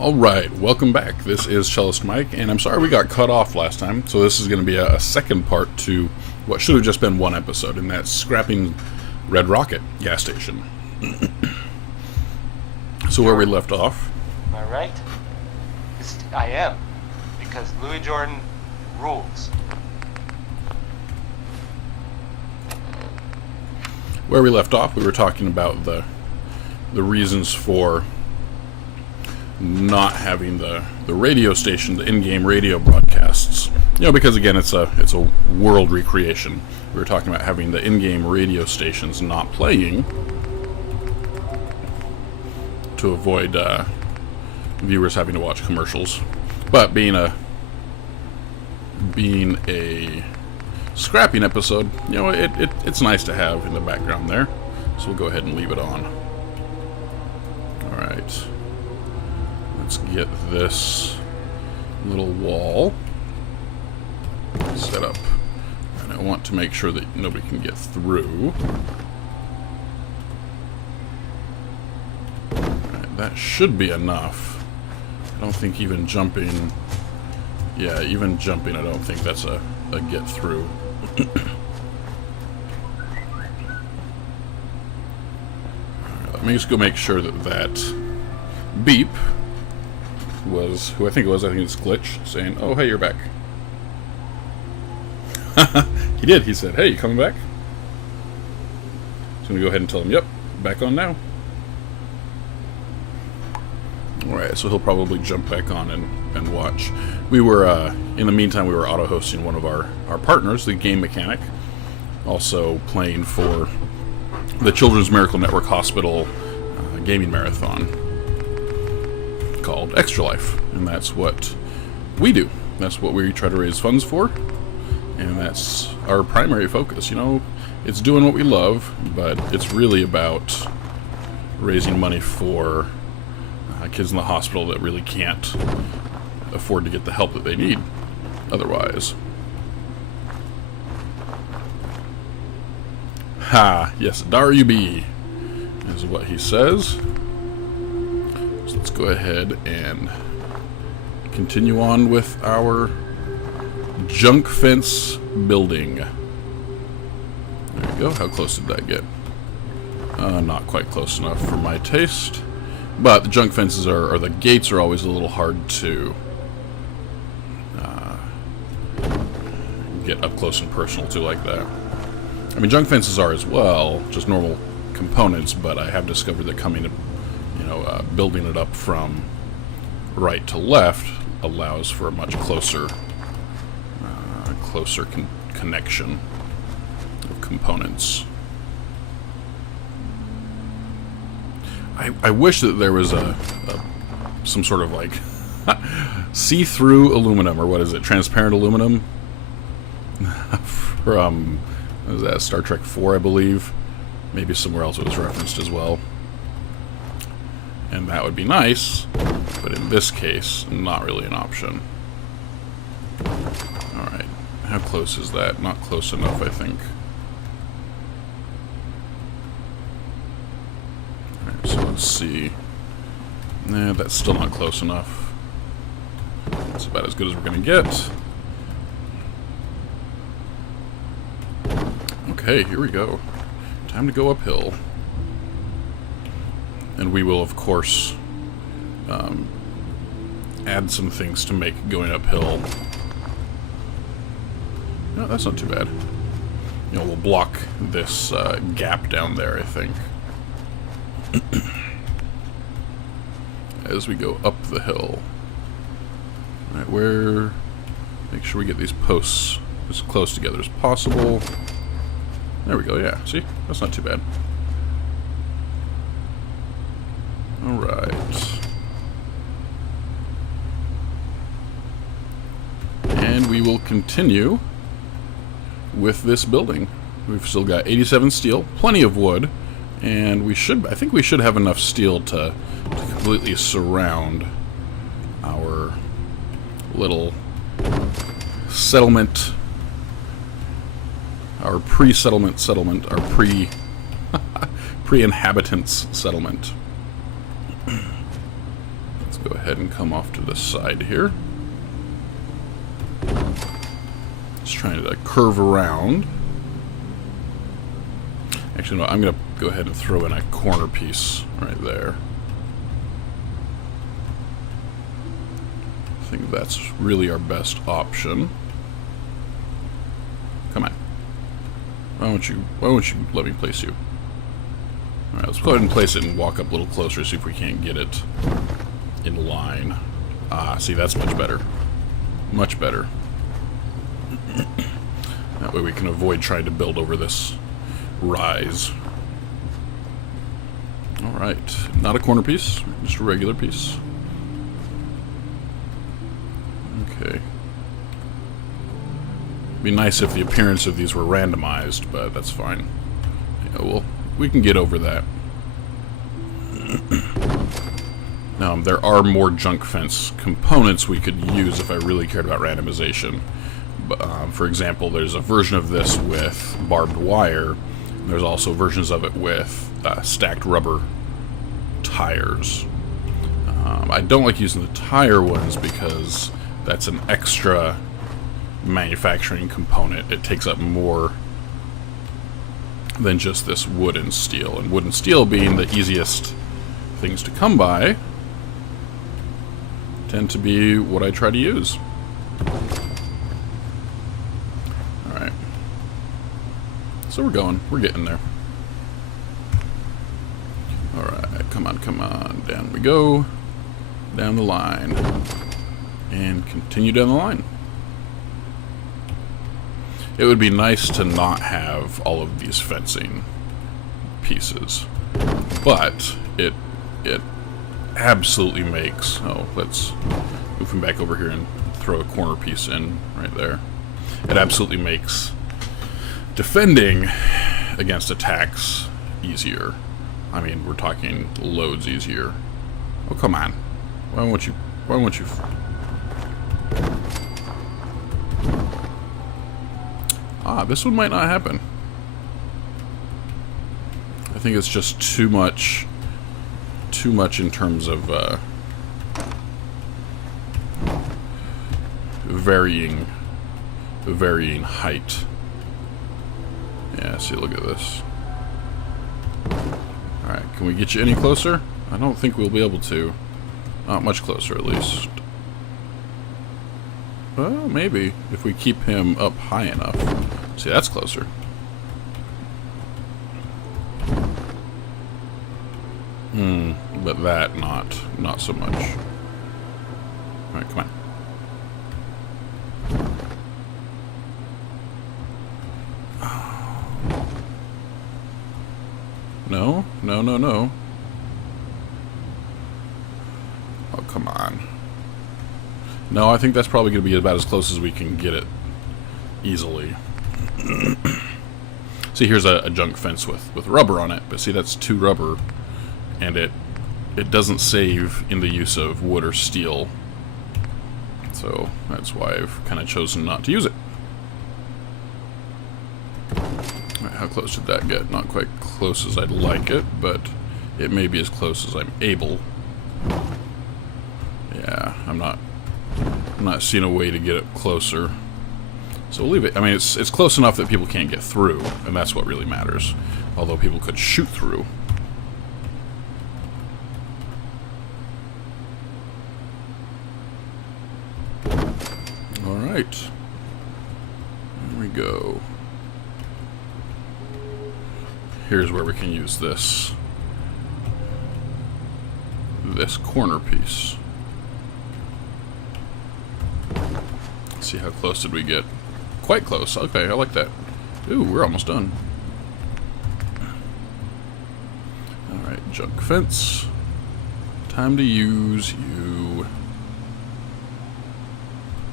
Alright, welcome back. This is CellistMike, and I'm sorry we got cut off last time, so this is going to be a second part to what should have just been one episode, and that's scrapping Red Rocket gas station. So where we left off... Am I right? I am, because Louis Jordan rules. Where we left off, we were talking about the reasons for not having the radio station, the in-game radio broadcasts. You know, because again, it's a world recreation. We were talking about having the in-game radio stations not playing to avoid viewers having to watch commercials. But being a scrapping episode, you know, it's nice to have in the background there. So we'll go ahead and leave it on. Alright. Let's get this little wall set up. And I want to make sure that nobody can get through. Alright, that should be enough. I don't think even jumping... Yeah, even jumping, I don't think that's a get through. Alright, let me just go make sure that beep was who I think it was. I think it's Glitch saying, "Oh, hey, you're back." He did. He said, "Hey, you coming back?" So I'm gonna go ahead and tell him, "Yep, back on now." Alright, so he'll probably jump back on and watch. We were, in the meantime, we were auto-hosting one of our partners, the Game Mechanic, also playing for the Children's Miracle Network Hospital gaming marathon called ExtraLife, and that's what we do. That's what we try to raise funds for, and that's our primary focus. You know, it's doing what we love, but it's really about raising money for kids in the hospital that really can't afford to get the help that they need otherwise. Ha! Yes, dar you be, is what he says. So let's go ahead and continue on with our junk fence building. There we go. How close did that get? Not quite close enough for my taste. But the junk fences or the gates are always a little hard to get up close and personal to like that. I mean, junk fences are as well, just normal components, but I have discovered that coming to, building it up from right to left allows for a much closer connection of components. I wish that there was some sort of like see-through aluminum, or what is it, transparent aluminum from, what is that, Star Trek 4, I believe. Maybe somewhere else it was referenced as well. And that would be nice, but in this case, not really an option. Alright, how close is that? Not close enough, I think. Alright, so let's see. Nah, that's still not close enough. That's about as good as we're gonna get. Okay, here we go. Time to go uphill. And we will, of course, add some things to make going uphill. No, that's not too bad. You know, we'll block this gap down there, I think. As we go up the hill. Alright, make sure we get these posts as close together as possible. There we go, yeah. See? That's not too bad. Alright. And we will continue with this building. We've still got 87 steel, plenty of wood, and I think we should have enough steel to completely surround our little settlement, our pre-settlement settlement, our pre-inhabitants settlement. Let's go ahead and come off to the side here. Just trying to curve around. Actually, no, I'm going to go ahead and throw in a corner piece right there. I think that's really our best option. Come on. Why won't you let me place you? Alright, let's go ahead and place it and walk up a little closer, see if we can't get it in line. Ah, see, that's much better. Much better. That way we can avoid trying to build over this rise. Alright, not a corner piece, just a regular piece. Okay. Be nice if the appearance of these were randomized, but that's fine. Yeah, well, we can get over that. Now, there are more junk fence components we could use if I really cared about randomization. For example, there's a version of this with barbed wire. There's also versions of it with stacked rubber tires. I don't like using the tire ones because that's an extra manufacturing component. It takes up more than just this wood and steel. And wood and steel being the easiest things to come by tend to be what I try to use. Alright. So we're getting there. Alright, come on. Down we go. Down the line. And continue down the line. It would be nice to not have all of these fencing pieces, but it absolutely makes... Oh, let's move him back over here and throw a corner piece in right there. It absolutely makes defending against attacks easier. I mean, we're talking loads easier. Oh, come on. Why won't you... Ah, this one might not happen. I think it's just too much in terms of varying height. Yeah, see, look at this. Alright, can we get you any closer? I don't think we'll be able to. Not much closer, at least. Well, maybe, if we keep him up high enough. See, that's closer. But that, not so much. Alright, come on. No. Oh, come on. No, I think that's probably going to be about as close as we can get it easily. See, here's a junk fence with rubber on it, but see, that's 2 rubber, and it doesn't save in the use of wood or steel. So that's why I've kind of chosen not to use it. Right, how close did that get? Not quite close as I'd like it, but it may be as close as I'm able. Yeah, I'm not seeing a way to get it closer. So we'll leave it. I mean, it's close enough that people can't get through, and that's what really matters. Although people could shoot through. Alright. There we go. Here's where we can use this corner piece. Let's see, how close did we get? Quite close. Okay, I like that. Ooh, we're almost done. Alright, junk fence. Time to use you.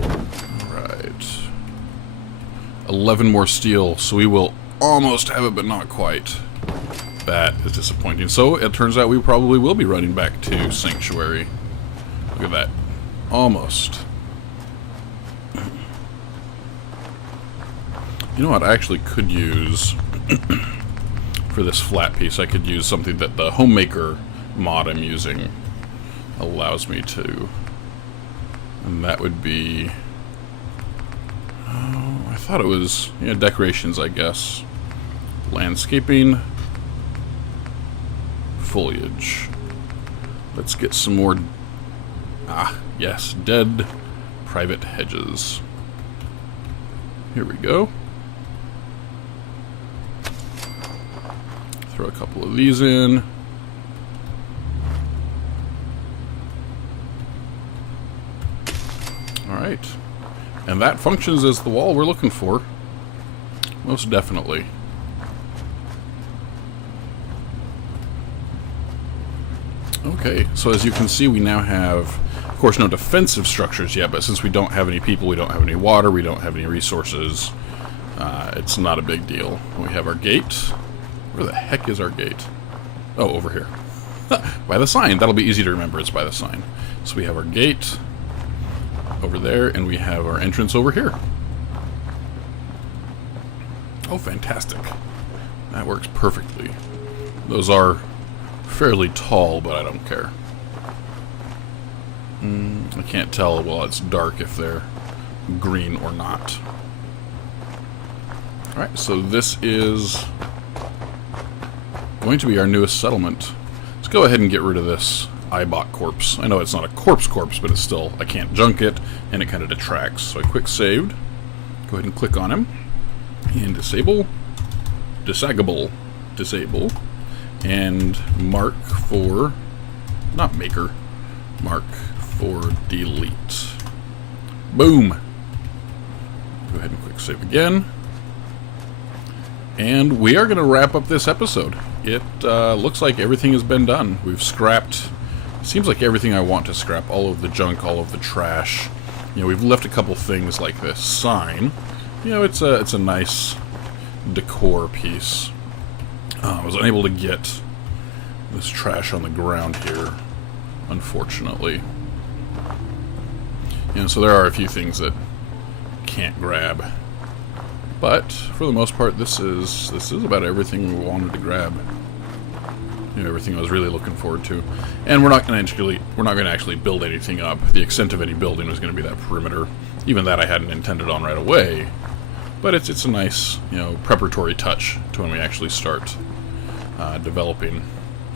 Alright. 11 more steel, so we will almost have it, but not quite. That is disappointing. So, it turns out we probably will be running back to Sanctuary. Look at that. Almost. You know what? I actually could use for this flat piece, I could use something that the Homemaker mod I'm using allows me to. And that would be... oh, I thought it was... yeah, decorations, I guess. Landscaping. Foliage. Let's get some more... ah, yes, dead private hedges. Here we go. Throw a couple of these in. Alright. And that functions as the wall we're looking for. Most definitely. Okay, so as you can see, we now have, of course, no defensive structures yet, but since we don't have any people, we don't have any water, we don't have any resources, it's not a big deal. We have our gate. Where the heck is our gate? Oh, over here. By the sign. That'll be easy to remember. It's by the sign. So we have our gate over there, and we have our entrance over here. Oh, fantastic. That works perfectly. Those are fairly tall, but I don't care. I can't tell while it's dark if they're green or not. Alright, so this is going to be our newest settlement. Let's go ahead and get rid of this Ibot corpse. I know it's not a corpse, but it's still, I can't junk it, and it kind of detracts. So I quick saved. Go ahead and click on him. And disable. Disable. And mark for, not maker, mark for delete. Boom. Go ahead and quick save again. And we are going to wrap up this episode. It looks like everything has been done. We've scrapped, seems like everything I want to scrap, all of the junk, all of the trash. You know, we've left a couple things like this sign. You know, it's a nice decor piece. I was unable to get this trash on the ground here, unfortunately. You know, so there are a few things that can't grab. But for the most part, this is about everything we wanted to grab. You know, everything I was really looking forward to. And we're not going to actually build anything up. The extent of any building was going to be that perimeter. Even that I hadn't intended on right away. But it's a nice, you know, preparatory touch to when we actually start developing.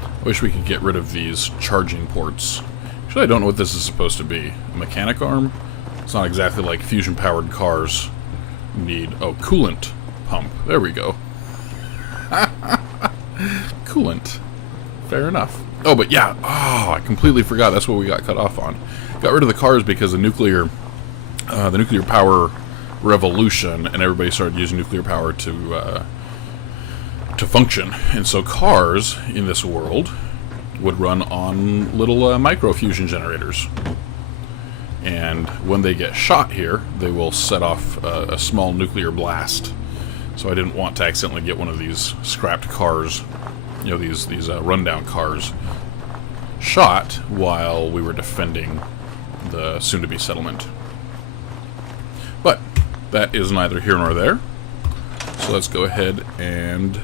I wish we could get rid of these charging ports. Actually, I don't know what this is supposed to be. A mechanic arm? It's not exactly like fusion-powered cars need. Oh, coolant pump. There we go. Coolant. Fair enough. Oh, but yeah. Oh, I completely forgot. That's what we got cut off on. Got rid of the cars because the nuclear power revolution, and everybody started using nuclear power to function. And so cars in this world would run on little micro fusion generators. And when they get shot here, they will set off a small nuclear blast. So I didn't want to accidentally get one of these scrapped cars, you know, these rundown cars, shot while we were defending the soon-to-be settlement. But that is neither here nor there. So let's go ahead and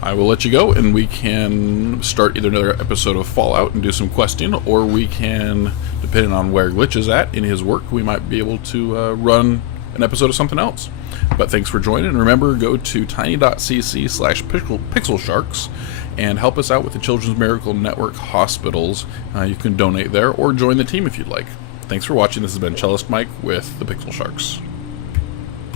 I will let you go, and we can start either another episode of Fallout and do some questing, or we can, depending on where Glitch is at in his work, we might be able to run an episode of something else. But thanks for joining, and remember, go to tiny.cc/pixelsharks and help us out with the Children's Miracle Network hospitals. You can donate there or join the team if you'd like. Thanks for watching. This has been CellistMike with the Pixel Sharks.